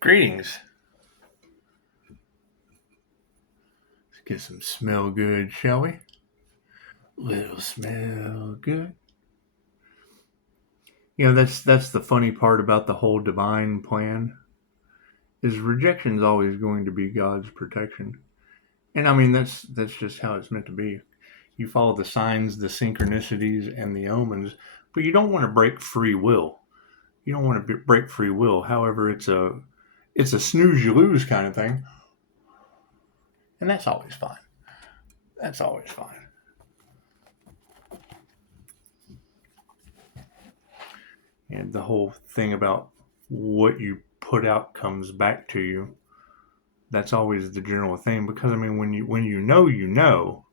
Greetings. Let's get some smell good, shall we? Little smell good. That's the funny part about the whole divine plan is rejection is always going to be God's protection. And I mean that's just how it's meant to be. You follow the signs, the synchronicities and the omens, but you don't want to break free will. You don't want to break free will. However, it's a snooze you lose kind of thing. And that's always fine. That's always fine. And the whole thing about what you put out comes back to you. That's always the general thing because I mean when you know you know,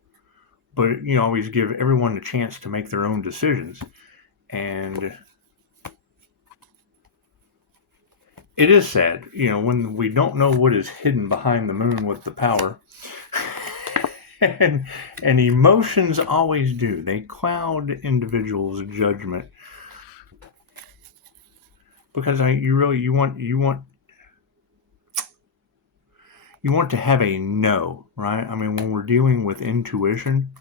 but you always give everyone a chance to make their own decisions. And it is sad, when we don't know what is hidden behind the moon with the power. and emotions always do. They cloud individuals' judgment because you want to have a no, right? I mean, when we're dealing with intuition,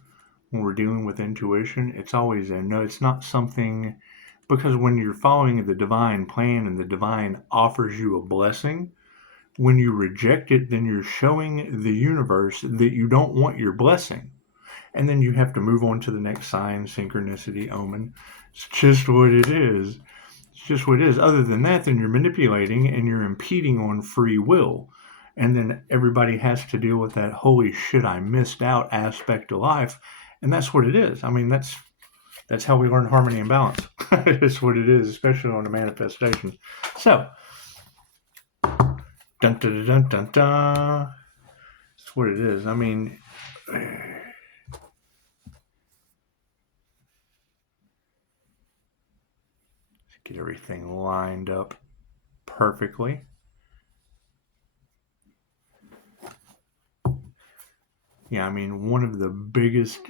it's always a no. It's not something, because when you're following the divine plan and the divine offers you a blessing, when you reject it, then you're showing the universe that you don't want your blessing. And then you have to move on to the next sign, synchronicity, omen. It's just what it is. It's just what it is. Other than that, then you're manipulating and you're impeding on free will. And then everybody has to deal with that holy shit I missed out aspect of life. And that's what it is. I mean, that's how we learn harmony and balance. That's what it is, especially on the manifestation. So, dun dun dun dun dun. That's what it is. I mean, get everything lined up perfectly. Yeah, I mean, one of the biggest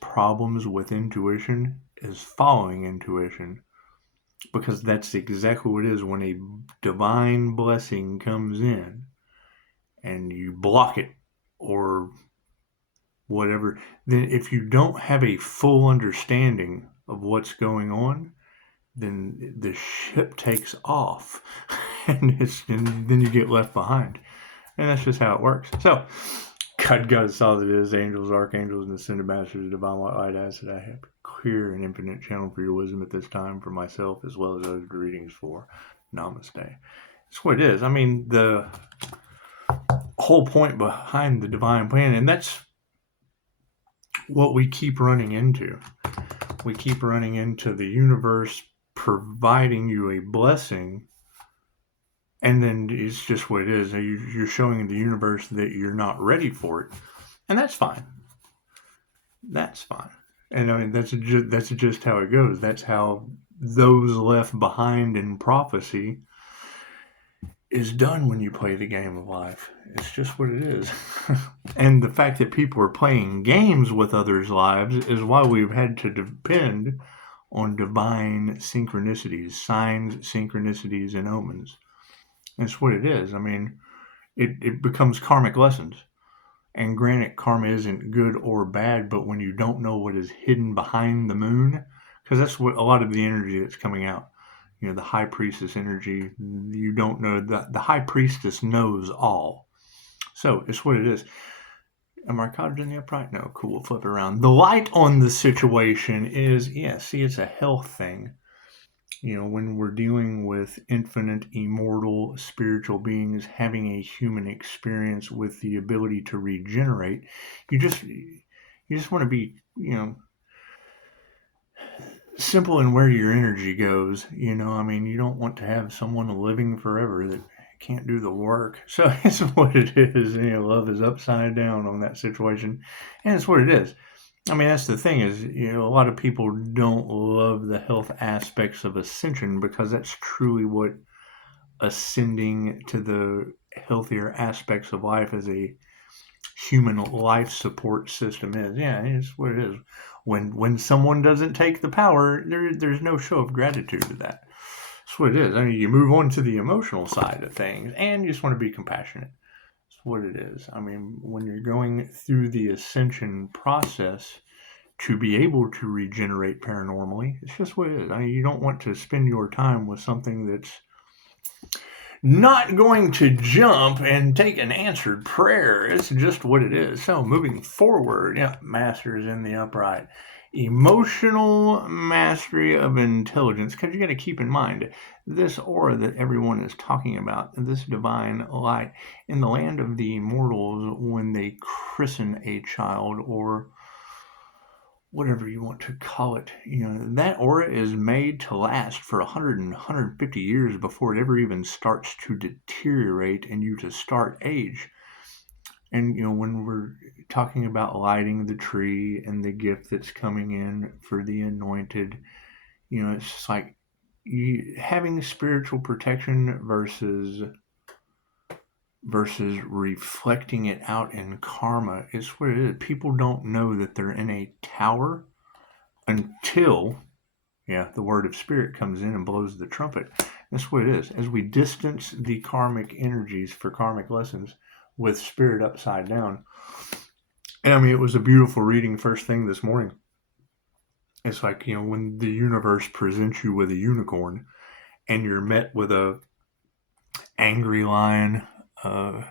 problems with intuition is following intuition, because that's exactly what it is. When a divine blessing comes in and you block it or whatever, then if you don't have a full understanding of what's going on, then the ship takes off and then you get left behind. And that's just how it works. So, God is all that is, angels, archangels, and ascended masters, divine light, I ask that I have a clear and infinite channel for your wisdom at this time for myself as well as other readings for Namaste. That's what it is. I mean, the whole point behind the divine plan, and that's what we keep running into. We keep running into the universe providing you a blessing, and then it's just what it is. You're showing the universe that you're not ready for it, and that's fine. That's fine. And I mean, that's just how it goes. That's how those left behind in prophecy is done when you play the game of life. It's just what it is. And the fact that people are playing games with others' lives is why we've had to depend on divine synchronicities, signs, synchronicities, and omens. That's what it is. I mean, it becomes karmic lessons. And granted, karma isn't good or bad, but when you don't know what is hidden behind the moon, because that's what a lot of the energy that's coming out, the high priestess energy, you don't know, the high priestess knows all. So it's what it is. Am I caught in the upright? No, cool, we'll flip it around. The light on the situation is, it's a health thing. When we're dealing with infinite, immortal, spiritual beings having a human experience with the ability to regenerate, you just want to be, simple in where your energy goes. I mean, you don't want to have someone living forever that can't do the work. So it's what it is. Love is upside down on that situation, and it's what it is. I mean, that's the thing is, a lot of people don't love the health aspects of ascension because that's truly what ascending to the healthier aspects of life as a human life support system is. Yeah, it's what it is. When someone doesn't take the power, there's no show of gratitude to that. That's what it is. I mean, you move on to the emotional side of things, and you just want to be compassionate. That's what it is. I mean, when you're going through the ascension process to be able to regenerate paranormally, it's just what it is. I mean, you don't want to spend your time with something that's not going to jump and take an answered prayer. It's just what it is. So moving forward, yeah, masters in the upright. Emotional mastery of intelligence, because you got to keep in mind this aura that everyone is talking about, this divine light in the land of the immortals, when they christen a child or whatever you want to call it, that aura is made to last for 100 and 150 years before it ever even starts to deteriorate and you to start age. And, when we're talking about lighting the tree and the gift that's coming in for the anointed, it's just like having spiritual protection versus reflecting it out in karma is what it is. People don't know that they're in a tower until the word of spirit comes in and blows the trumpet. That's what it is. As we distance the karmic energies for karmic lessons with spirit upside down. And I mean, it was a beautiful reading first thing this morning. It's like, when the universe presents you with a unicorn and you're met with a angry lion, and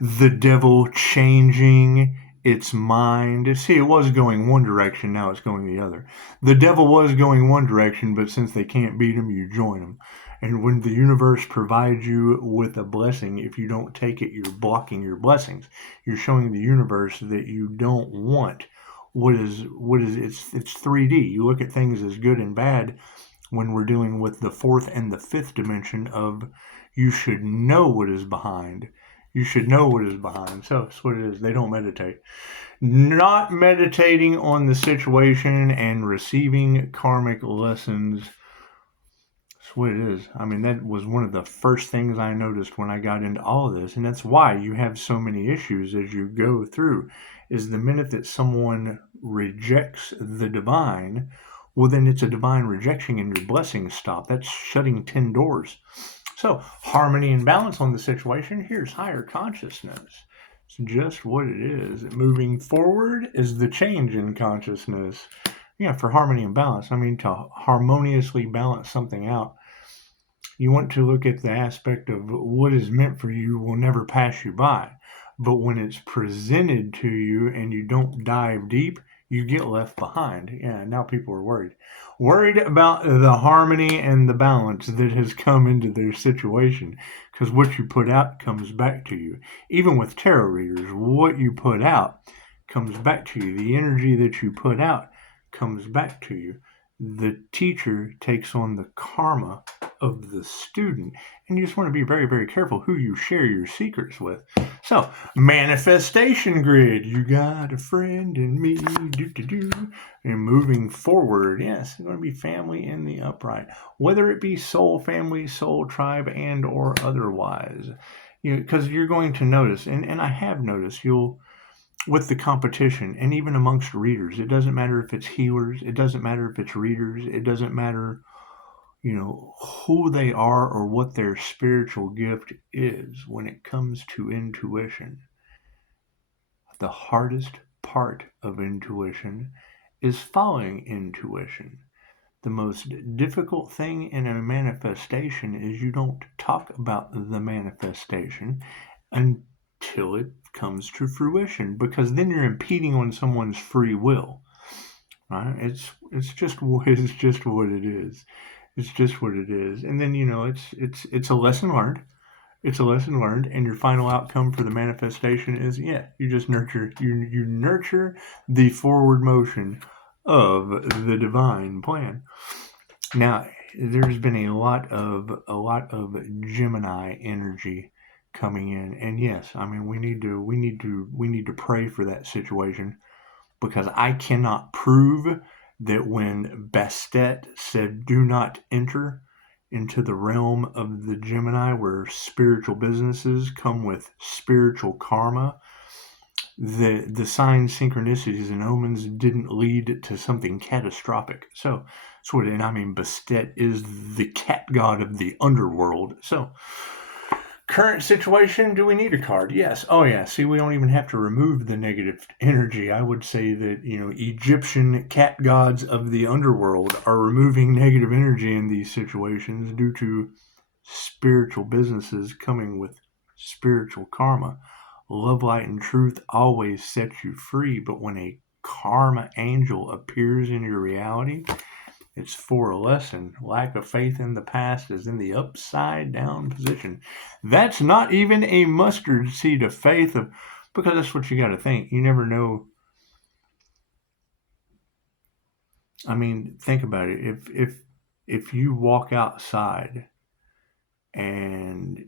the devil changing its mind. See, it was going one direction, now it's going the other. The devil was going one direction, but since they can't beat him, you join him. And when the universe provides you with a blessing, if you don't take it, you're blocking your blessings. You're showing the universe that you don't want what is it's 3D. You look at things as good and bad when we're dealing with the fourth and the fifth dimension of you should know what is behind. You should know what is behind. So that's what it is. They don't meditate. Not meditating on the situation and receiving karmic lessons. That's what it is. I mean, that was one of the first things I noticed when I got into all of this. And that's why you have so many issues as you go through, is the minute that someone rejects the divine, well, then it's a divine rejection and your blessings stop. That's shutting 10 doors. So, harmony and balance on the situation. Here's higher consciousness. It's just what it is. Moving forward is the change in consciousness. For harmony and balance. I mean, to harmoniously balance something out, you want to look at the aspect of what is meant for you will never pass you by. But when it's presented to you and you don't dive deep, you get left behind. Now people are worried about the harmony and the balance that has come into their situation, because what you put out comes back to you. Even with tarot readers, what you put out comes back to you. The energy that you put out comes back to you. The teacher takes on the karma of the student, and you just want to be very, very careful who you share your secrets with. So, manifestation grid. You got a friend in me. And moving forward, yes, it's going to be family in the upright, whether it be soul family, soul tribe, and or otherwise. Because you're going to notice, and I have noticed, with the competition, and even amongst readers, it doesn't matter if it's healers, it doesn't matter if it's readers, it doesn't matter, who they are or what their spiritual gift is. When it comes to intuition, the hardest part of intuition is following intuition. The most difficult thing in a manifestation is you don't talk about the manifestation until it comes to fruition, because then you're impeding on someone's free will. Right? It's just what it is. It's just what it is. And then it's a lesson learned. It's a lesson learned, and your final outcome for the manifestation is you just nurture you nurture the forward motion of the divine plan. Now, there's been a lot of Gemini energy coming in, and yes, I mean we need to pray for that situation, because I cannot prove that when Bastet said do not enter into the realm of the Gemini, where spiritual businesses come with spiritual karma, the signs, synchronicities, and omens didn't lead to something catastrophic. So, and I mean, Bastet is the cat god of the underworld. So, current situation, do we need a card? Yes. Oh, yeah. See, we don't even have to remove the negative energy. I would say that, Egyptian cat gods of the underworld are removing negative energy in these situations due to spiritual businesses coming with spiritual karma. Love, light, and truth always set you free, but when a karma angel appears in your reality, it's for a lesson. Lack of faith in the past is in the upside down position. That's not even a mustard seed of faith, because that's what you got to think. You never know. I mean, think about it. If you walk outside and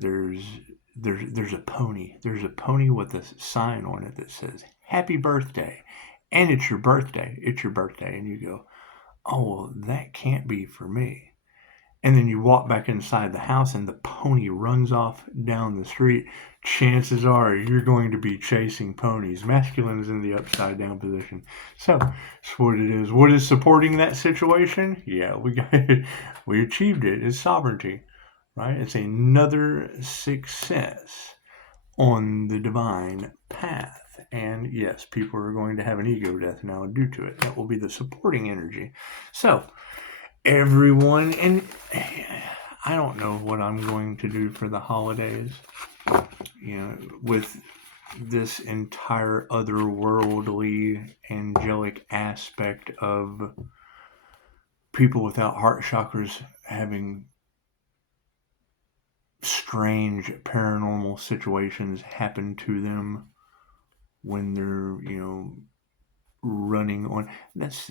there's a pony. There's a pony with a sign on it that says "Happy Birthday," and it's your birthday. It's your birthday, and you go, "Oh, well, that can't be for me." And then you walk back inside the house, and the pony runs off down the street. Chances are you're going to be chasing ponies. Masculine is in the upside down position. So that's what it is. What is supporting that situation? Yeah, we achieved it. It's sovereignty. Right? It's another success on the divine path. And yes, people are going to have an ego death now due to it. That will be the supporting energy. So, everyone, and I don't know what I'm going to do for the holidays. With this entire otherworldly, angelic aspect of people without heart chakras having strange paranormal situations happen to them when they're running on. That's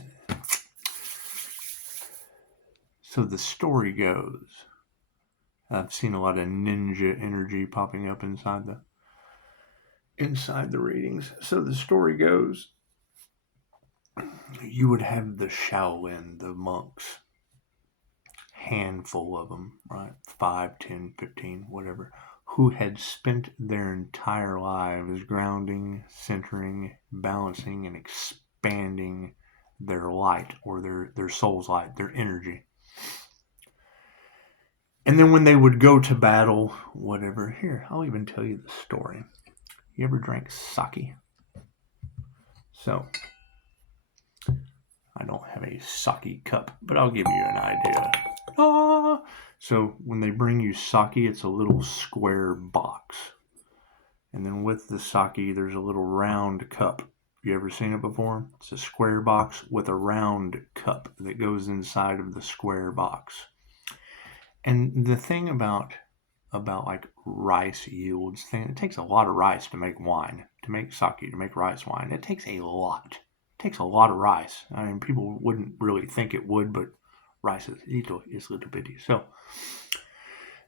so the story goes. I've seen a lot of ninja energy popping up inside the readings. So the story goes, you would have the Shaolin, the monks, handful of them, right? 5, 10, 15, whatever, who had spent their entire lives grounding, centering, balancing, and expanding their light, or their soul's light, their energy. And then when they would go to battle, whatever, here, I'll even tell you the story. You ever drank sake? So, I don't have a sake cup, but I'll give you an idea. So when they bring you sake, it's a little square box. And then with the sake, there's a little round cup. You ever seen it before? It's a square box with a round cup that goes inside of the square box. And the thing about like rice yields, it takes a lot of rice to make wine, to make sake, to make rice wine. It takes a lot. It takes a lot of rice. I mean, people wouldn't really think it would, but rice is little bitty. So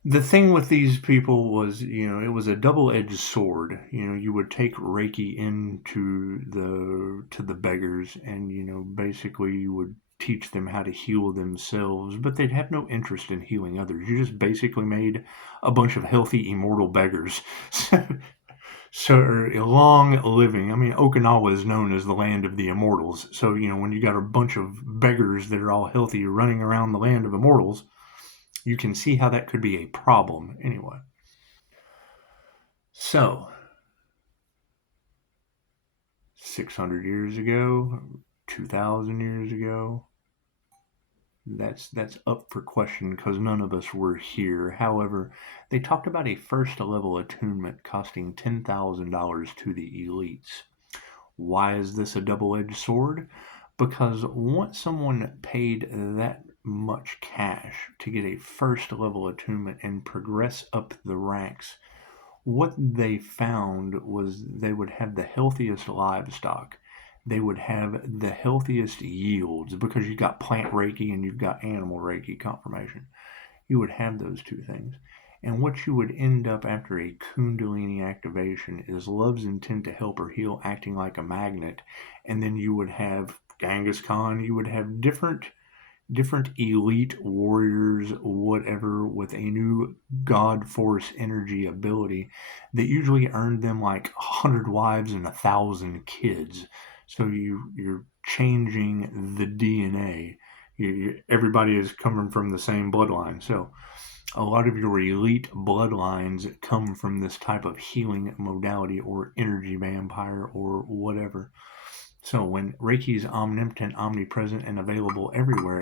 the thing with these people was, it was a double-edged sword. You would take Reiki into the beggars, and basically you would teach them how to heal themselves, but they'd have no interest in healing others. You just basically made a bunch of healthy, immortal beggars. So long living. I mean, Okinawa is known as the land of the immortals. So, when you got a bunch of beggars that are all healthy running around the land of immortals, you can see how that could be a problem anyway. So, 600 years ago, 2,000 years ago, that's up for question because none of us were here. However, they talked about a first level attunement costing $10,000 to the elites. Why is this a double-edged sword? Because once someone paid that much cash to get a first level attunement and progress up the ranks, what they found was they would have the healthiest livestock. They would have the healthiest yields because you've got plant Reiki and you've got animal Reiki confirmation. You would have those two things. And what you would end up after a Kundalini activation is love's intent to help or heal acting like a magnet. And then you would have Genghis Khan. You would have different different elite warriors, whatever, with a new God Force energy ability that usually earned them like 100 wives and 1,000 kids. So you're changing the DNA. Everybody is coming from the same bloodline. So a lot of your elite bloodlines come from this type of healing modality or energy vampire or whatever. So when Reiki is omnipotent, omnipresent, and available everywhere,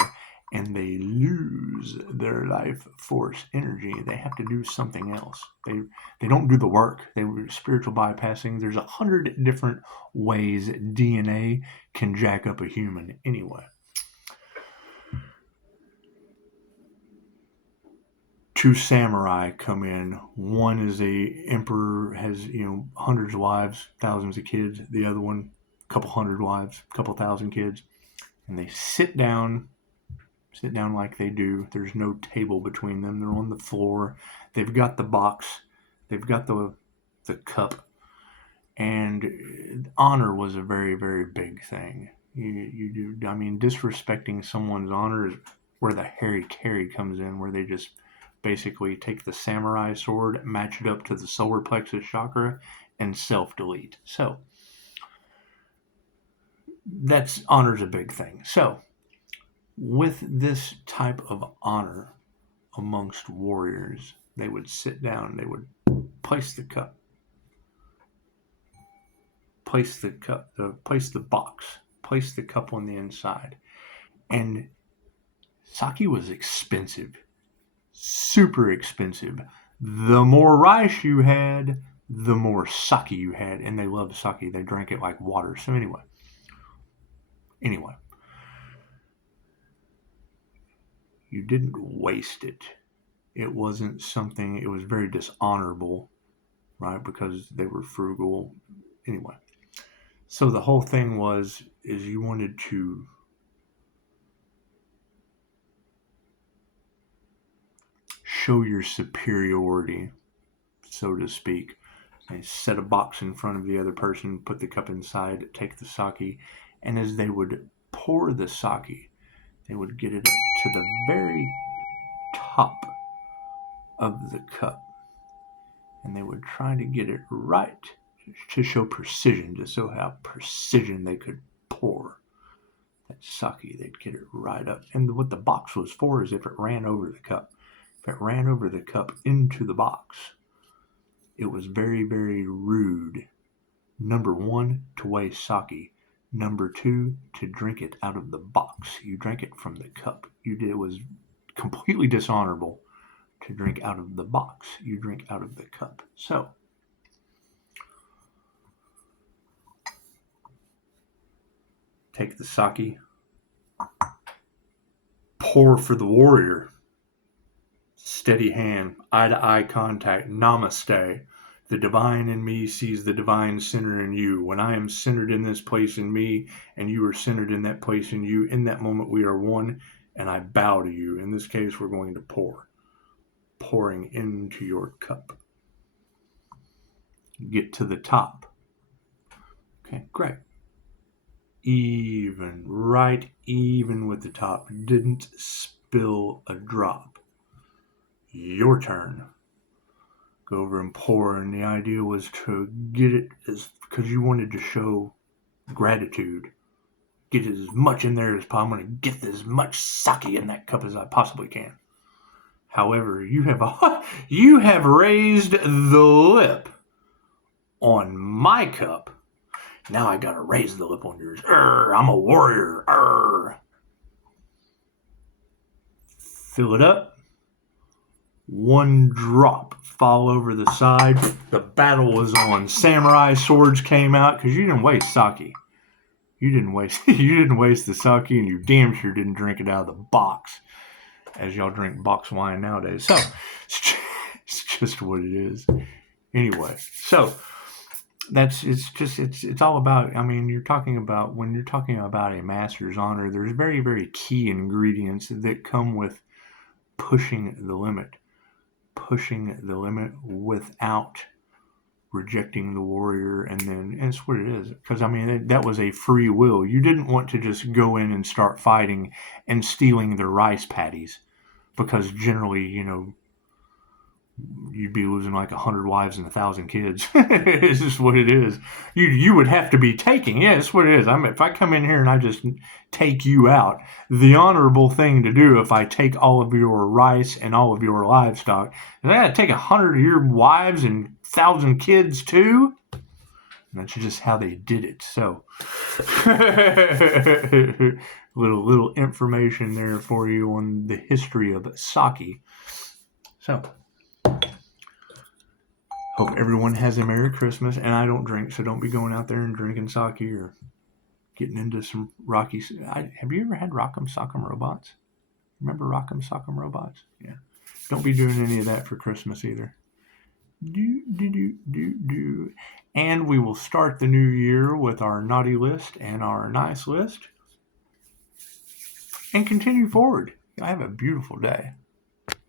and they lose their life force energy, they have to do something else. They don't do the work. They were spiritual bypassing. There's 100 different ways DNA can jack up a human anyway. Two samurai come in. One is a emperor, has hundreds of wives, thousands of kids. The other one, a couple hundred wives, a couple thousand kids, and they sit down like they do. There's no table between them. They're on the floor. They've got the box. They've got the cup. And honor was a very, very big thing. You do. I mean, disrespecting someone's honor is where the Harry Carry comes in, where they just basically take the samurai sword, match it up to the solar plexus chakra, and self-delete. So that's honor's a big thing. So with this type of honor amongst warriors, they would sit down, they would place the cup, place the box, place the cup on the inside. And sake was expensive, super expensive. The more rice you had, the more sake you had, and they loved sake. They drank it like water. So anyway, you didn't waste it. It wasn't something, it was very dishonorable, right? Because they were frugal. Anyway, so the whole thing is you wanted to show your superiority, so to speak. They set a box in front of the other person, put the cup inside, take the sake, and as they would pour the sake, they would get it up to the very top of the cup, and they would try to get it right to show precision, to show how precision they could pour that sake. They'd get it right up. And what the box was for is if it ran over the cup. If it ran over the cup into the box, it was very, very rude. Number one, to waste sake. Number two, to drink it out of the box. You drank it from the cup. It was completely dishonorable to drink out of the box. You drink out of the cup. So, take the sake, pour for the warrior. Steady hand, eye-to-eye contact, Namaste. The divine in me sees the divine center in you. When I am centered in this place in me, and you are centered in that place in you, in that moment we are one, and I bow to you. In this case, we're going to pour. Pouring into your cup. Get to the top. Okay, great. Even, right even with the top. Didn't spill a drop. Your turn. Go over and pour, and the idea was to get it because you wanted to show gratitude. Get as much in there as possible. I'm going to get as much sake in that cup as I possibly can. However, you have raised the lip on my cup. Now I got to raise the lip on yours. I'm a warrior. Fill it up. One drop fall over the side. The battle was on. Samurai swords came out because you didn't waste sake. You didn't waste the sake, and you damn sure didn't drink it out of the box, as y'all drink box wine nowadays. So it's just what it is. Anyway, so it's all about. I mean, when you're talking about a master's honor, there's very, very key ingredients that come with pushing the limit without rejecting the warrior, and it's what it is. Because, I mean, that was a free will. You didn't want to just go in and start fighting and stealing their rice paddies, because generally, you'd be losing like 100 wives and 1,000 kids. It's just what it is. You would have to be taking. Yeah, it's what it is. If I come in here and I just take you out, the honorable thing to do, if I take all of your rice and all of your livestock, is I got to take 100 of your wives and 1,000 kids too. And that's just how they did it. So, little information there for you on the history of sake. So, hope everyone has a Merry Christmas. And I don't drink, so don't be going out there and drinking sake or getting into some rocky. Have you ever had Rock'em Sock'em Robots? Remember Rock'em Sock'em Robots? Yeah. Don't be doing any of that for Christmas either. And we will start the new year with our naughty list and our nice list. And continue forward. I have a beautiful day.